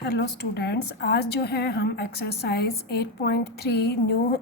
Hello students, आज जो है हम एक्सरसाइज 8.3 न्यू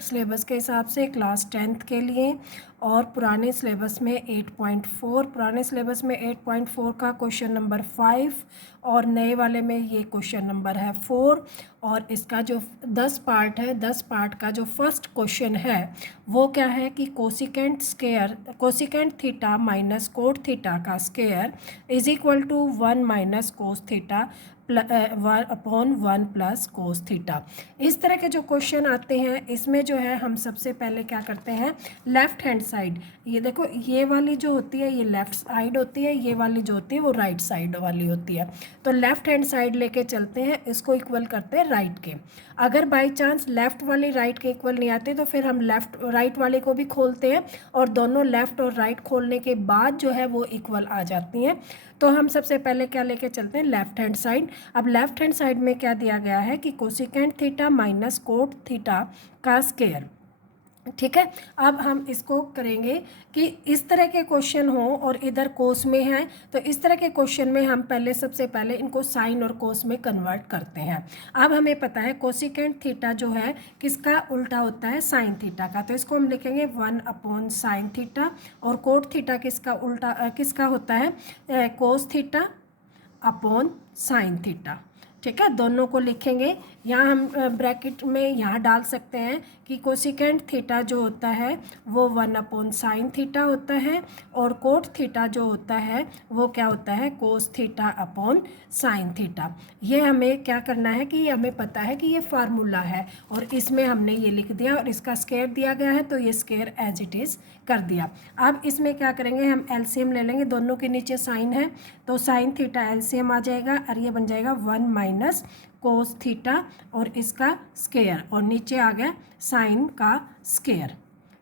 सिलेबस के हिसाब से क्लास 10th के लिए और पुराने सिलेबस में 8.4 पुराने सिलेबस में 8.4 का क्वेश्चन नंबर 5 और नए वाले में ये क्वेश्चन नंबर है 4। और इसका जो 10 पार्ट है, 10 पार्ट का जो फर्स्ट क्वेश्चन है वो क्या है कि cosecant theta minus cot theta का square is equal to 1 minus cos theta upon 1 plus cos theta. इस तरह के जो क्वेश्चन आते हैं इसमें जो है हम सबसे पहले क्या करते हैं, लेफ्ट हैंड साइड, ये देखो ये वाली जो होती है ये लेफ्ट साइड होती है, ये वाली जो होती है वो राइट साइड वाली होती है। तो लेफ्ट हैंड साइड लेके चलते हैं, इसको इक्वल करते हैं राइट के। अगर बाई चांस लेफ़्ट वाली राइट के इक्वल नहीं आते तो फिर हम लेफ़्ट राइट वाले को भी खोलते हैं और दोनों लेफ़्ट और राइट खोलने के बाद जो है वो इक्वल आ जाती हैं। तो हम सबसे पहले क्या लेके चलते हैं, लेफ़्ट हैंड साइड। अब लेफ़्ट हैंड साइड में क्या दिया गया है कि cosecant theta minus cot theta का स्क्वायर। ठीक है, अब हम इसको करेंगे कि इस तरह के क्वेश्चन हो और इधर कोस में है तो इस तरह के क्वेश्चन में हम सबसे पहले इनको साइन और कोस में कन्वर्ट करते हैं। अब हमें पता है कोसिकेंट थीटा जो है किसका उल्टा होता है, साइन थीटा का, तो इसको हम लिखेंगे 1 अपॉन साइन थीटा। और कोट थीटा किसका उल्टा किसका होता है, cos theta upon sine theta. ठीक है, दोनों को लिखेंगे। यहाँ हम ब्रैकेट में यहाँ डाल सकते हैं कि कोसिकेंट थीटा जो होता है वो 1 अपॉन साइन थीटा होता है और कोट थीटा जो होता है वो क्या होता है, cos theta upon sine theta. ये हमें क्या करना है कि हमें पता है कि ये फार्मूला है और इसमें हमने ये लिख दिया और इसका स्क्वायर दिया गया है तो ये स्क्वायर एज इट इज़ कर दिया। अब इसमें क्या करेंगे, हम एलसीएम ले लेंगे, दोनों के नीचे साइन है तो साइन थीटा एलसीएम आ जाएगा और ये बन जाएगा 1 माइनस कोस थीटा और इसका स्क्वायर और नीचे आ गया साइन का स्क्वायर।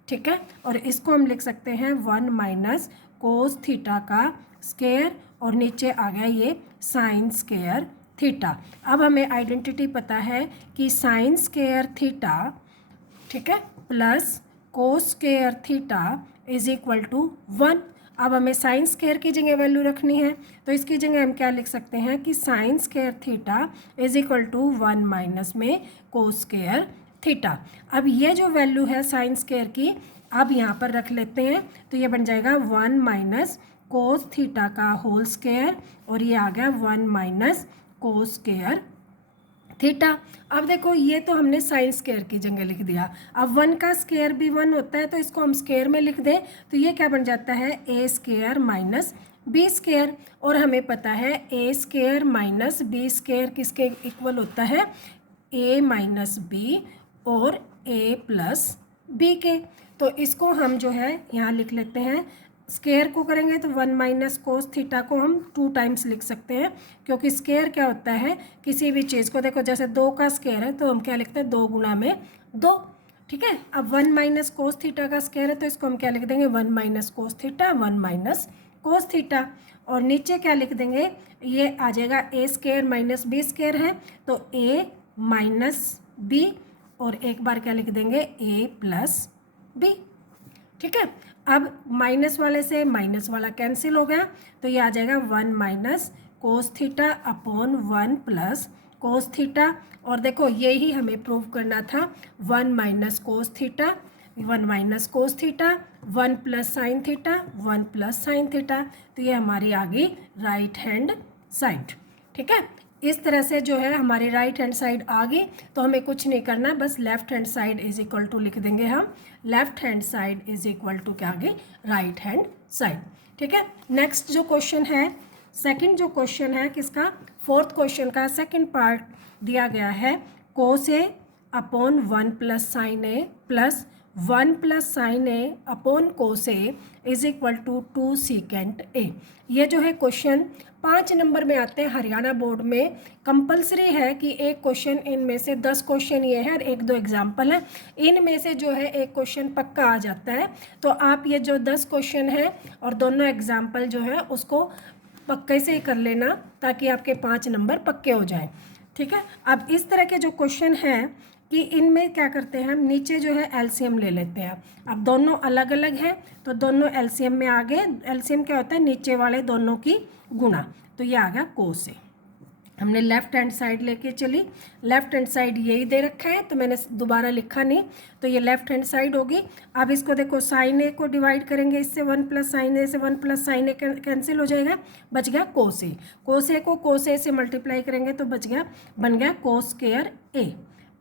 ठीक है, और इसको हम लिख सकते हैं 1 माइनस कोस थीटा का स्क्वायर और नीचे आ गया ये साइन स्क्वायर थीटा। अब हमें आइडेंटिटी पता है कि साइन स्क्वायर थीटा, ठीक है, plus cos square theta is equal to 1। अब हमें साइन स्क्वायर की जगह वैल्यू रखनी है तो इसकी जगह हम क्या लिख सकते हैं कि sine square theta is equal to 1 minus में कोस स्क्वायर थीटा। अब ये जो वैल्यू है साइन स्क्वायर की अब यहाँ पर रख लेते हैं तो ये बन जाएगा 1 माइनस कोस थीटा का होल स्क्वायर और ये आ गया 1 माइनस कोस स्क्वायर थीटा। अब देखो ये तो हमने साइन स्क्वायर की जगह लिख दिया। अब 1 का स्क्वायर भी 1 होता है तो इसको हम स्क्वायर में लिख दें तो ये क्या बन जाता है, A square minus B square. और हमें पता है A square minus B square किसके इक्वल होता है, ए माइनस बी और ए प्लस बी के। तो इसको हम जो है यहाँ लिख लेते हैं, स्क्वायर को करेंगे तो 1 माइनस कोस थीटा को हम 2 टाइम्स लिख सकते हैं क्योंकि स्क्वायर क्या होता है, किसी भी चीज़ को देखो जैसे 2 का स्क्वायर है तो हम क्या लिखते हैं 2 गुना में 2। ठीक है, अब 1 माइनस कोस थीटा का स्क्वायर है तो इसको हम क्या लिख देंगे 1 minus cos theta 1 minus cos theta. और नीचे क्या लिख देंगे, ये आ जाएगा ए स्क्वायर माइनस बी स्क्वायर है तो ए माइनस बी और एक बार क्या लिख देंगे ए प्लस बी। ठीक है, अब माइनस वाले से माइनस वाला कैंसिल हो गया तो ये आ जाएगा 1 minus cos theta upon 1 plus cos theta. और देखो यही हमें प्रूव करना था, 1 minus cos theta 1 minus cos theta 1 plus sine theta 1 plus sine theta. तो ये हमारी आ गई राइट हैंड साइड। ठीक है, इस तरह से जो है हमारी राइट हैंड साइड आ गई तो हमें कुछ नहीं करना, बस left hand side is equal to लिख देंगे हम, left hand side is equal to क्या आ गई, राइट हैंड साइड। ठीक है, नेक्स्ट जो क्वेश्चन है, सेकंड जो क्वेश्चन है किसका, फोर्थ क्वेश्चन का सेकंड पार्ट दिया गया है, cos A upon 1 plus sine A plus 1 plus sine A upon cos A is equal to 2 secant A. ये जो है क्वेश्चन 5 नंबर में आते हैं हरियाणा बोर्ड में। कंपलसरी है कि एक क्वेश्चन, इनमें से 10 क्वेश्चन ये है और 1-2 एग्जाम्पल है, इनमें से जो है एक क्वेश्चन पक्का आ जाता है। तो आप ये जो 10 क्वेश्चन है और दोनों एग्जाम्पल जो है उसको पक्के से ही कर लेना ताकि आपके 5 नंबर पक्के हो जाए। ठीक है, अब इस तरह के जो क्वेश्चन हैं कि इनमें क्या करते हैं हम, नीचे जो है एलसीएम ले लेते हैं। अब दोनों अलग अलग हैं तो दोनों एलसीएम में आ गए। एलसीएम क्या होता है, नीचे वाले दोनों की गुणा, तो ये आ गया कोस ए। हमने लेफ़्ट हैंड साइड लेके चली, लेफ़्ट हैंड साइड यही दे रखा है तो मैंने दोबारा लिखा नहीं, तो ये लेफ़्ट हैंड साइड होगी। अब इसको देखो साइन ए को डिवाइड करेंगे इससे, 1 प्लस साइन ए से 1 प्लस साइन ए कैंसिल हो जाएगा, बच गया कोस ए। कोस ए को कोस ए से मल्टीप्लाई करेंगे तो बच गया, बन गया कोस स्क्वायर ए,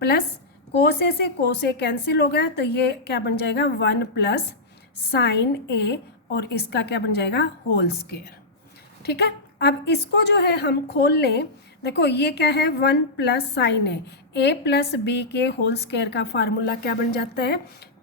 प्लस कोस ए से कोस ए कैंसिल हो गया तो ये क्या बन जाएगा 1 प्लस साइन ए, और इसका क्या बन जाएगा होल स्क्वायर। ठीक है, अब इसको जो है हम खोल लें, देखो ये क्या है 1 plus sine A plus B के होल स्क्वायर का फार्मूला क्या बन जाता है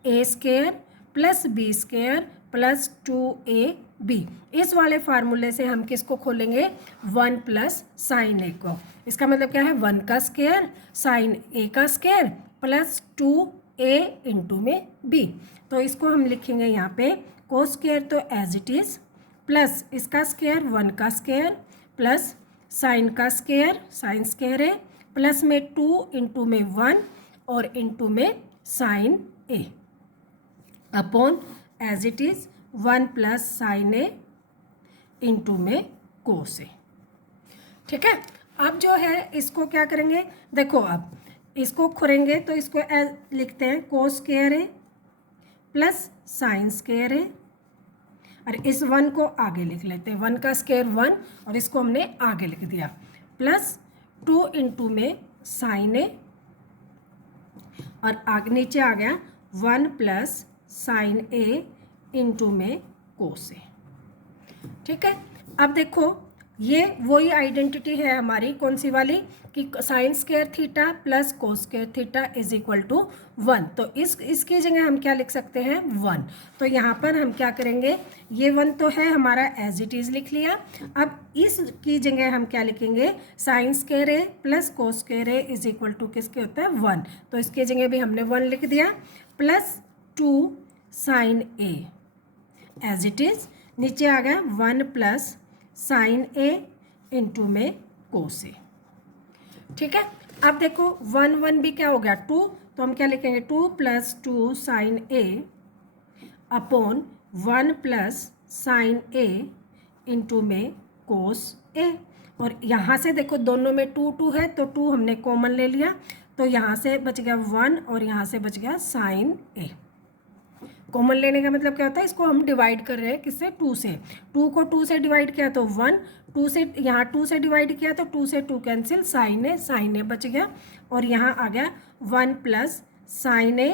A square plus B square plus 2ab। इस वाले फार्मूले से हम किसको खोलेंगे 1 प्लस साइन ए को। इसका मतलब क्या है 1 का स्क्वायर साइन ए का स्क्वायर प्लस 2a इंटू में b। तो इसको हम लिखेंगे यहाँ पे कोस स्क्वायर तो एज इट इज़, प्लस इसका स्क्वायर 1 का स्क्वायर प्लस साइन का स्क्वायर, साइन स्क्वायर है, प्लस में 2 इंटू में 1 और इंटू में sine A upon as it is 1 plus sine A into में कोस ए। ठीक है, अब जो है इसको क्या करेंगे, देखो अब इसको खोलेंगे तो इसको लिखते हैं कोस स्क्वायर है प्लस साइन स्क्वायर है, और इस 1 को आगे लिख लेते हैं, 1 का स्क्वायर 1 और इसको हमने आगे लिख दिया, प्लस 2 इंटू में साइन ए और आगे नीचे आ गया 1 प्लस साइन ए इंटू में कोस ए। ठीक है, अब देखो ये वही आइडेंटिटी है हमारी, कौन सी वाली कि sine square theta plus cos square theta is equal to 1। तो इसकी जगह हम क्या लिख सकते हैं 1। तो यहाँ पर हम क्या करेंगे, ये 1 तो है हमारा एज इट इज़ लिख लिया, अब इसकी जगह हम क्या लिखेंगे sine square A plus cos square A is equal to किसके होता है 1। तो इसकी जगह भी हमने 1 लिख दिया, plus 2 sine A as it is, नीचे आ गया 1 प्लस साइन ए इंटू में कोस ए। ठीक है, अब देखो 1 1 भी क्या हो गया 2, तो हम क्या लिखेंगे 2 plus 2 sine A upon 1 plus sine A into में कोस ए। और यहाँ से देखो दोनों में 2 2 है तो 2 हमने कॉमन ले लिया, तो यहाँ से बच गया 1 और यहाँ से बच गया साइन ए। कॉमन लेने का मतलब क्या होता है, इसको हम डिवाइड कर रहे हैं किससे 2 से, 2 को 2 से डिवाइड किया तो 1, 2 से यहाँ 2 से डिवाइड किया तो 2 से 2 कैंसिल, साइन ए बच गया, और यहाँ आ गया 1 प्लस साइन ए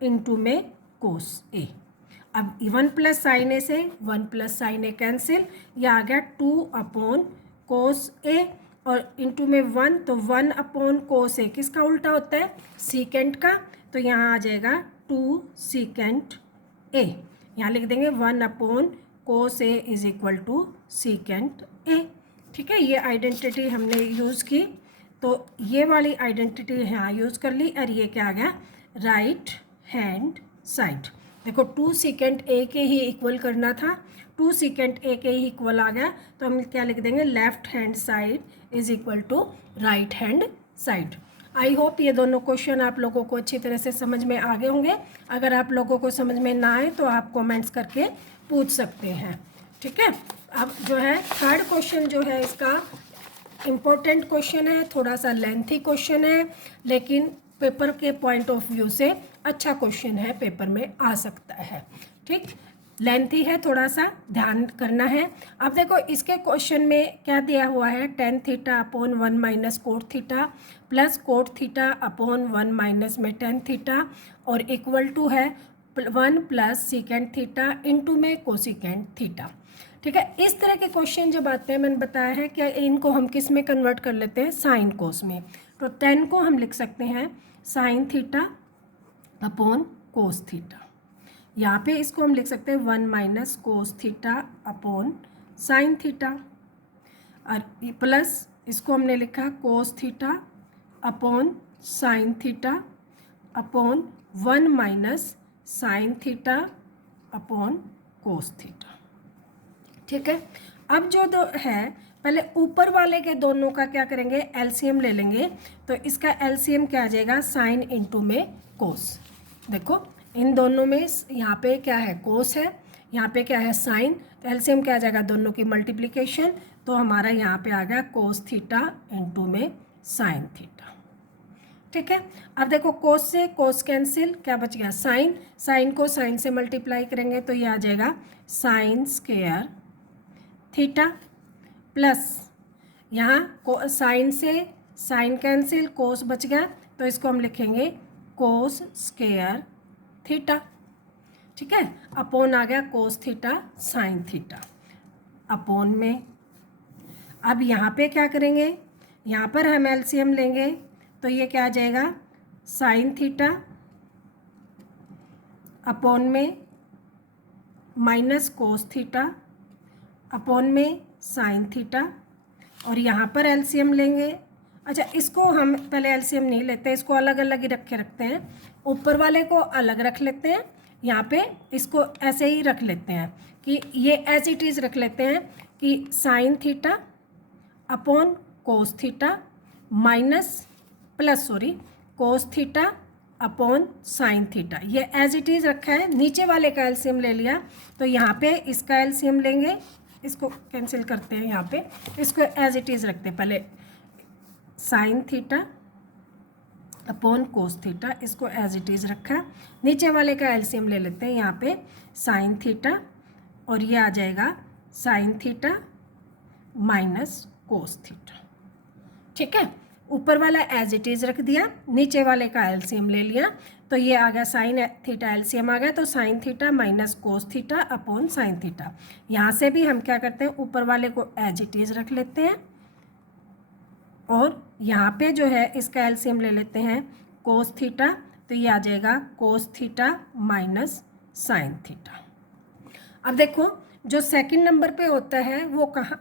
इंटू में कोस ए। अब 1 प्लस साइन ए से 1 प्लस साइन ए कैंसिल, यह आ गया 2 अपॉन कोस ए और इंटू में 1, तो 1 अपॉन कोस ए किसका उल्टा होता है सीकेंट का, तो यहाँ आ जाएगा 2 सीकेंट ए। यहाँ लिख देंगे 1 upon cos A is equal to secant A. ठीक है, ये आइडेंटिटी हमने यूज़ की, तो ये वाली आइडेंटिटी यहाँ यूज़ कर ली, और ये क्या आ गया राइट हैंड साइड। देखो 2 सीकेंट ए के ही इक्वल करना था, 2 सीकेंट ए के ही इक्वल आ गया, तो हम क्या लिख देंगे left hand side is equal to right hand side. I hope ये दोनों क्वेश्चन आप लोगों को अच्छी तरह से समझ में आ गए होंगे। अगर आप लोगों को समझ में ना आए तो आप कमेंट्स करके पूछ सकते हैं। ठीक है, अब जो है थर्ड क्वेश्चन जो है इसका इम्पोर्टेंट क्वेश्चन है, थोड़ा सा लेंथी क्वेश्चन है, लेकिन पेपर के पॉइंट ऑफ व्यू से अच्छा क्वेश्चन है, पेपर में आ सकता है। ठीक, लेंथी है, थोड़ा सा ध्यान करना है। अब देखो इसके क्वेश्चन में क्या दिया हुआ है, tan theta upon 1 minus cot theta plus cot theta upon 1 minus में टेन थीटा और इक्वल टू है 1 प्लस सीकेंट थीटा इंटू में कोसिकेंट थीटा। ठीक है, इस तरह के क्वेश्चन जब आते हैं मैंने बताया है कि इनको हम किस में कन्वर्ट कर लेते हैं साइन कोस में। तो 10 को हम लिख सकते हैं sine theta upon cos theta, यहाँ पे इसको हम लिख सकते हैं 1 minus cos theta upon sine theta, और प्लस इसको हमने लिखा कोस theta upon sine theta upon 1 minus sine theta upon cos theta. ठीक है, अब जो दो है पहले ऊपर वाले के दोनों का क्या करेंगे एलसीएम ले लेंगे, तो इसका एलसीएम क्या आ जाएगा साइन इंटू में कोस। देखो इन दोनों में यहाँ पे क्या है कोस है, यहाँ पे क्या है साइन, तो एलसीएम क्या आ जाएगा दोनों की मल्टीप्लिकेशन, तो हमारा यहाँ पे आ गया कोस थीटा इंटू में साइन थीटा। ठीक है, अब देखो कोस से कोस कैंसिल, क्या बच गया साइन, साइन को साइन से मल्टीप्लाई करेंगे तो ये आ जाएगा साइन स्क्वायर थीटा प्लस यहाँ साइन से साइन कैंसिल, कोस बच गया तो इसको हम लिखेंगे कोस स्क्वायर थीटा। ठीक है, अपोन आ गया कोस थीटा साइन थीटा अपोन में। अब यहाँ पे क्या करेंगे, यहाँ पर हम एलसीएम लेंगे तो ये क्या आ जाएगा साइन थीटा अपोन में माइनस कोस थीटा अपोन में साइन थीटा, और यहाँ पर एलसीएम लेंगे। अच्छा, इसको हम पहले एलसीएम नहीं लेते, इसको अलग अलग ही रखते हैं, ऊपर वाले को अलग रख लेते हैं, यहाँ पे इसको ऐसे ही रख लेते हैं कि ये एज इट इज़ रख लेते हैं कि sine theta upon cos theta minus plus cos theta upon sine theta, ये एज इट इज़ रखा है। नीचे वाले का एलसीएम ले लिया तो यहाँ पे इसका एलसीएम लेंगे, इसको कैंसिल करते हैं, यहाँ पे इसको एज इट इज़ रखते हैं, पहले sine theta upon cos theta, इसको एज इट इज़ रखा। नीचे वाले का एलसीएम ले लेते हैं, यहाँ पे साइन थीटा और ये आ जाएगा sine theta minus cos theta. ठीक है, ऊपर वाला एज इट इज़ रख दिया, नीचे वाले का एलसीएम ले लिया तो ये आ गया साइन थीटा, एलसीएम आ गया तो sine theta minus cos theta upon sine theta. यहाँ से भी हम क्या करते हैं, ऊपर वाले को एज इट इज़ रख लेते हैं और यहाँ पे जो है इसका एलसीएम ले लेते हैं कोस थीटा, तो ये आ जाएगा cos theta minus sine theta. अब देखो जो सेकंड नंबर पे होता है वो कहाँ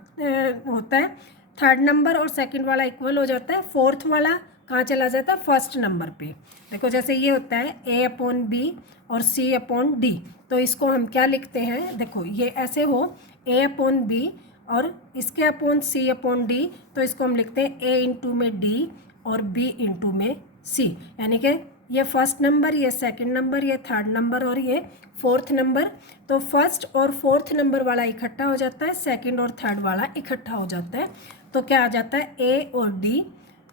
होता है, थर्ड नंबर और सेकंड वाला इक्वल हो जाता है, फोर्थ वाला कहाँ चला जाता है, फर्स्ट नंबर पे। देखो जैसे ये होता है a अपॉन बी और c अपॉन डी, तो इसको हम क्या लिखते हैं, देखो ये ऐसे हो a अपॉन बी और इसके अपॉन c अपॉन डी, तो इसको हम लिखते हैं a इंटू में d और b इंटू में c, यानी कि ये फर्स्ट नंबर, ये सेकंड नंबर, ये थर्ड नंबर और ये फोर्थ नंबर। तो फर्स्ट और फोर्थ नंबर वाला इकट्ठा हो जाता है, सेकंड और थर्ड वाला इकट्ठा हो जाता है, तो क्या आ जाता है ए और डी,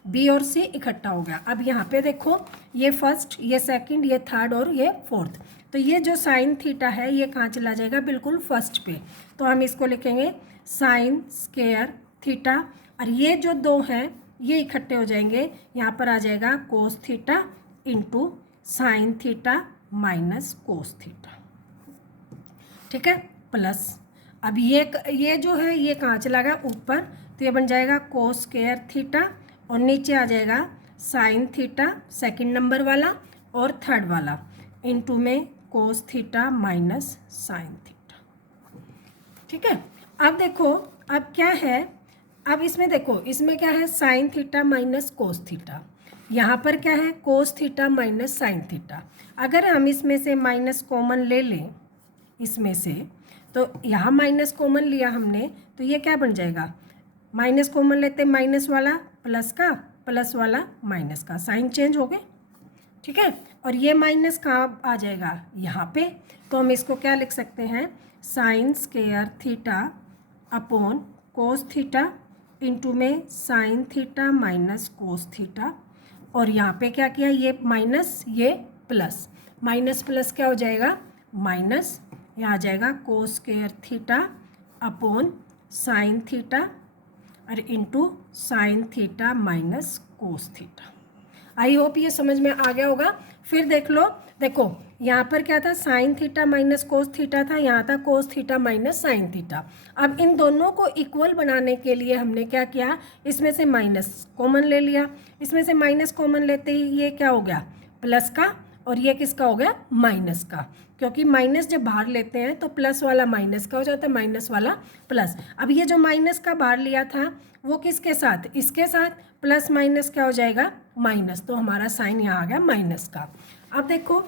बी और सी इकट्ठा हो गया। अब यहाँ पे देखो ये फर्स्ट, ये सेकंड, ये थर्ड और ये फोर्थ, तो ये जो साइन थीटा है ये कहाँ चला जाएगा, बिल्कुल फर्स्ट पे, तो हम इसको लिखेंगे साइन स्क्वायर थीटा, और ये जो दो हैं ये इकट्ठे हो जाएंगे, यहाँ पर आ जाएगा कोस theta into sine theta minus cos theta. ठीक है, प्लस अब ये जो है ये कहाँ चला गया ऊपर, तो ये बन जाएगा कोस स्क्वायर थीटा और नीचे आ जाएगा साइन थीटा सेकंड नंबर वाला और थर्ड वाला इंटू में cos theta minus sine theta. ठीक है, अब देखो अब क्या है, अब इसमें देखो इसमें क्या है sign theta minus cos theta, यहाँ पर क्या है cos theta minus sine theta. अगर हम इसमें से माइनस कॉमन ले लें इसमें से, तो यहाँ माइनस कॉमन लिया हमने तो ये क्या बन जाएगा, माइनस कॉमन लेते माइनस वाला प्लस का, प्लस वाला माइनस का, साइन चेंज हो गए। ठीक है, और ये माइनस कहाँ आ जाएगा यहाँ पे, तो हम इसको क्या लिख सकते हैं sine square theta upon cos theta into में sine theta minus cos theta, और यहाँ पे क्या किया ये माइनस ये प्लस, माइनस प्लस क्या हो जाएगा माइनस, यहाँ आ जाएगा cos square theta upon sine theta और into sine theta minus cos theta. I hope ये समझ में आ गया होगा। फिर देख लो, देखो यहाँ पर क्या था sign theta minus cos theta था, यहाँ था cos theta minus sine theta. अब इन दोनों को इक्वल बनाने के लिए हमने क्या किया, इसमें से माइनस कॉमन ले लिया, इसमें से माइनस कॉमन लेते ही ये क्या हो गया प्लस का, और ये किसका हो गया माइनस का, क्योंकि माइनस जब बाहर लेते हैं तो प्लस वाला माइनस का हो जाता है, माइनस वाला प्लस। अब ये जो माइनस का बाहर लिया था वो किसके साथ, इसके साथ, प्लस माइनस क्या हो जाएगा माइनस, तो हमारा साइन यहाँ आ गया माइनस का। अब देखो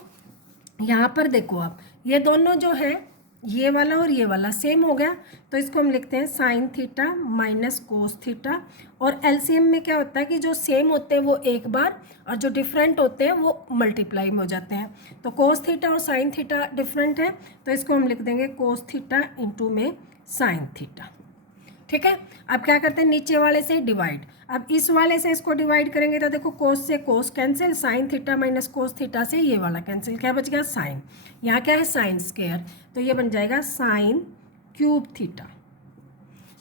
यहाँ पर देखो, अब ये दोनों जो है ये वाला और ये वाला सेम हो गया, तो इसको हम लिखते हैं sign theta minus cos theta, और एलसीएम में क्या होता है कि जो सेम होते हैं वो एक बार और जो डिफरेंट होते हैं वो मल्टीप्लाई में हो जाते हैं। तो कोस थीटा और साइन थीटा डिफरेंट है, तो इसको हम लिख देंगे कोस थीटा इंटू में साइन थीटा। ठीक है। अब क्या करते हैं, नीचे वाले से डिवाइड। अब इस वाले से इसको डिवाइड करेंगे तो देखो कोस से cos cancel, sign theta minus cos theta से ये वाला कैंसिल, क्या बच गया साइन। यहाँ क्या है साइन स्क्वायर, तो ये बन जाएगा साइन क्यूब थीटा।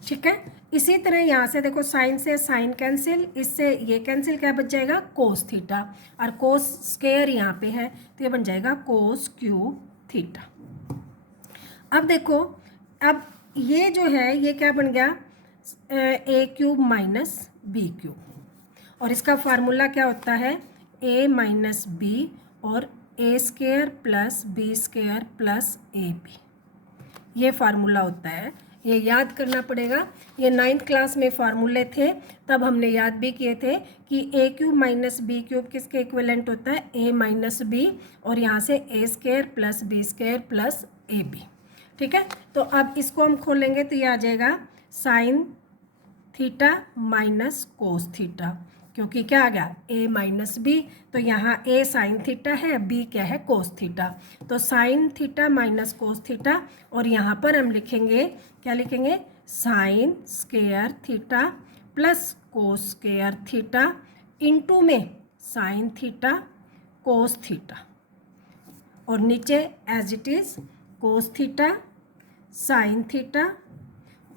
ठीक है। इसी तरह यहाँ से देखो साइन से साइन कैंसिल, इससे ये कैंसिल, क्या बच जाएगा कोस थीटा, और कोस स्क्वायर यहाँ पे है तो ये बन जाएगा कोस क्यूब थीटा। अब देखो, अब ये जो है ये क्या बन गया, ए क्यूब माइनस बी क्यूब, और इसका फार्मूला क्या होता है, ए माइनस बी और A square plus B square plus A B, ये फार्मूला होता है। ये याद करना पड़ेगा, ये 9th क्लास में फार्मूले थे, तब हमने याद भी किए थे कि A cube minus B cube किसके इक्विवेलेंट होता है, ए माइनस बी, और यहाँ से A square plus B square plus A B. ठीक है। तो अब इसको हम खोलेंगे तो ये आ जाएगा sine theta minus cos theta, क्योंकि क्या आ गया ए माइनस बी, तो यहाँ ए साइन थीटा है, बी क्या है कोस थीटा, तो sine theta minus cos theta, और यहाँ पर हम लिखेंगे, क्या लिखेंगे, sine square theta plus cos square theta into में साइन थीटा कोस थीटा, और नीचे as it is cos theta sine theta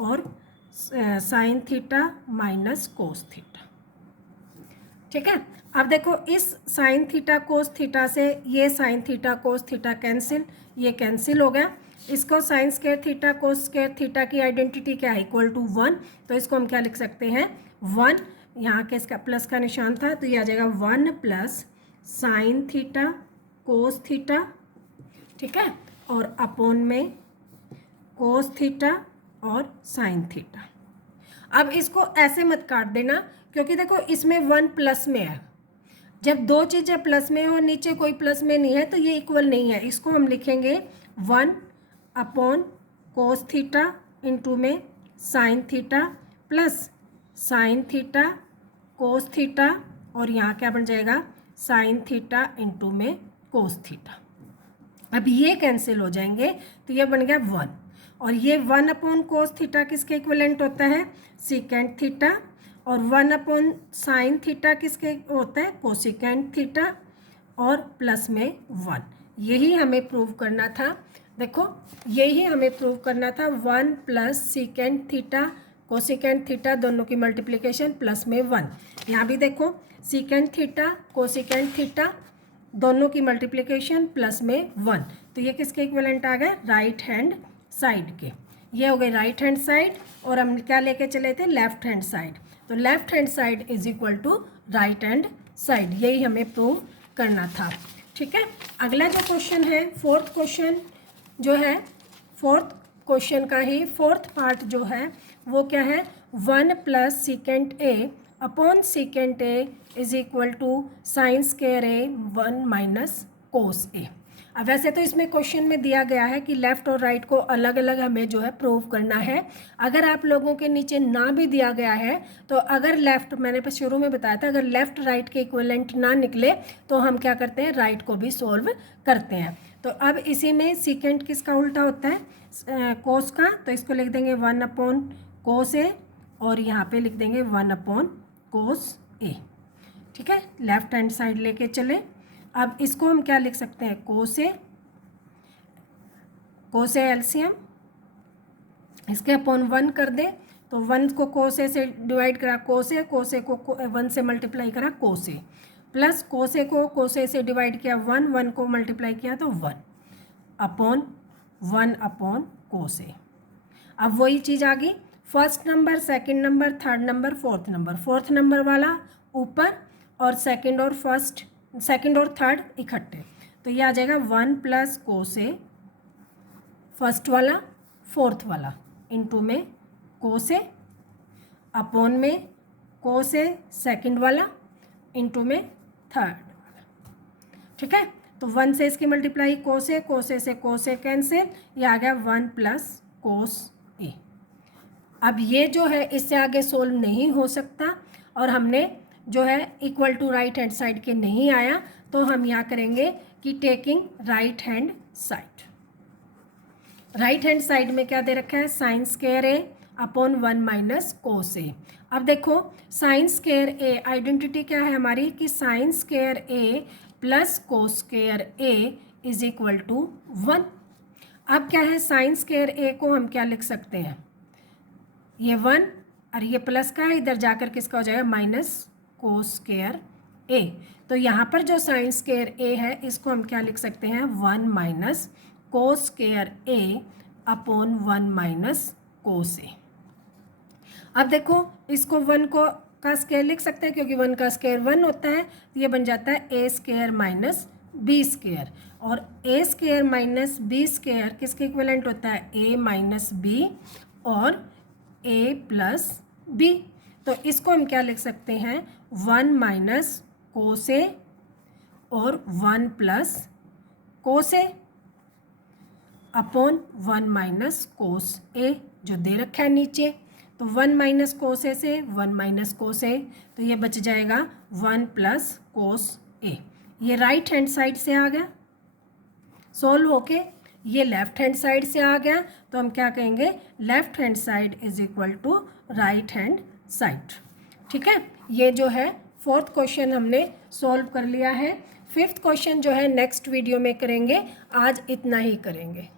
और sine theta minus cos theta. ठीक है। अब देखो इस साइन थीटा कोस थीटा से ये sign theta cos theta cancel, ये कैंसिल हो गया। इसको sign square theta cos square theta की आइडेंटिटी क्या है, इक्वल टू 1, तो इसको हम क्या लिख सकते हैं 1, यहाँ के इसका प्लस का निशान था तो ये आ जाएगा 1 plus sign theta cos theta, ठीक है, और अपोन में कोस थीटा और साइन थीटा। अब इसको ऐसे मत काट देना, क्योंकि देखो इसमें 1 प्लस में है, जब दो चीज़ें प्लस में और नीचे कोई प्लस में नहीं है तो ये इक्वल नहीं है। इसको हम लिखेंगे 1 अपॉन कोस थीटा इंटू में sine theta plus sign theta cos theta, और यहाँ क्या बन जाएगा साइन थीटा इंटू में कोस थीटा। अब ये कैंसिल हो जाएंगे तो ये बन गया 1, और ये 1 अपॉन कोस थीटा किसके इक्विवेलेंट होता है, सीकेंट थीटा, और 1 अपॉन साइन थीटा किसके होता है, कोसिकेंट थीटा, और प्लस में 1। यही हमें प्रूव करना था। देखो यही हमें प्रूव करना था, 1 plus secant theta cosecant theta दोनों की मल्टीप्लिकेशन प्लस में 1। यहाँ भी देखो सीकेंट थीटा कोसिकेंट थीटा दोनों की मल्टीप्लिकेशन प्लस में 1, तो ये किसके इक्विवेलेंट आ गए, राइट हैंड साइड के। ये हो गई राइट हैंड साइड, और हम क्या लेके चले थे लेफ्ट हैंड साइड, तो left hand side is equal to right hand side, यही हमें प्रूव करना था। ठीक है। अगला जो क्वेश्चन है, फोर्थ क्वेश्चन जो है, फोर्थ क्वेश्चन का ही फोर्थ पार्ट जो है वो क्या है, 1 plus secant A upon secant A is equal to sine square A 1 minus cos A. अब वैसे तो इसमें क्वेश्चन में दिया गया है कि लेफ़्ट और राइट को अलग अलग हमें जो है प्रूव करना है। अगर आप लोगों के नीचे ना भी दिया गया है तो अगर लेफ़्ट, मैंने शुरू में बताया था, अगर लेफ़्ट राइट के इक्विवेलेंट ना निकले तो हम क्या करते हैं, राइट को भी सोल्व करते हैं। तो अब इसी में सीकेंट किसका उल्टा होता है, कोस का, तो इसको लिख देंगे 1 अपॉन कोस ए, और यहाँ पे लिख देंगे 1 अपॉन कोस ए। ठीक है, लेफ्ट हैंड साइड लेके चले। अब इसको हम क्या लिख सकते हैं, कोस ए एलसीएम, इसके अपॉन 1 कर दे तो 1 को कोस ए से डिवाइड करा कोस ए को 1 से मल्टीप्लाई करा कोस ए, प्लस कोस ए को कोस ए से डिवाइड किया 1 को मल्टीप्लाई किया तो 1 अपॉन कोस ए। अब वही चीज़ आ गई, first number, second number, third number, fourth number. Fourth number वाला ऊपर और सेकंड और थर्ड इकट्ठे, तो ये आ जाएगा 1 प्लस कोस ए फर्स्ट वाला फोर्थ वाला इनटू में कोस ए अपॉन में कोस ए सेकंड वाला इनटू में थर्ड वाला। ठीक है, तो 1 से इसकी मल्टीप्लाई कोस ए से कोस ए कैंसिल, ये आ गया 1 प्लस कोस ए। अब ये जो है इससे आगे सोल्व नहीं हो सकता, और हमने जो है equal to right hand side के नहीं आया, तो हम यहाँ करेंगे कि taking right hand side. Right hand side में क्या दे रखा है, sine square A upon 1 minus cos A. अब देखो साइन स्क्वायर ए, आइडेंटिटी क्या है हमारी कि sine square A plus cos square A is equal to 1। अब क्या है, साइन स्क्वायर ए को हम क्या लिख सकते हैं, ये 1 और ये प्लस का है, इधर जाकर किसका हो जाएगा माइनस कोस स्क्वायर ए। तो यहाँ पर जो साइन स्क्वायर ए है इसको हम क्या लिख सकते हैं 1 minus cos square A upon 1 minus cos A. अब देखो इसको 1 को का स्क्वायर लिख सकते हैं क्योंकि 1 का स्क्वायर 1 होता है, तो ये बन जाता है A square minus B square. और A square minus B square किसके इक्विवेलेंट होता है, ए माइनस बी और ए प्लस बी। तो इसको हम क्या लिख सकते हैं 1 माइनस कोस ए और 1 plus cos A upon 1 minus cos ए जो दे रखा है नीचे। तो 1 माइनस कोस ए से 1 माइनस कोस ए, तो ये बच जाएगा 1 प्लस कोस ए। ये राइट हैंड साइड से आ गया सोल्व होके, ये लेफ्ट हैंड साइड से आ गया, तो हम क्या कहेंगे left hand side is equal to right hand side. ठीक है, ये जो है 4th क्वेश्चन हमने सॉल्व कर लिया है। 5th क्वेश्चन जो है नेक्स्ट वीडियो में करेंगे, आज इतना ही करेंगे।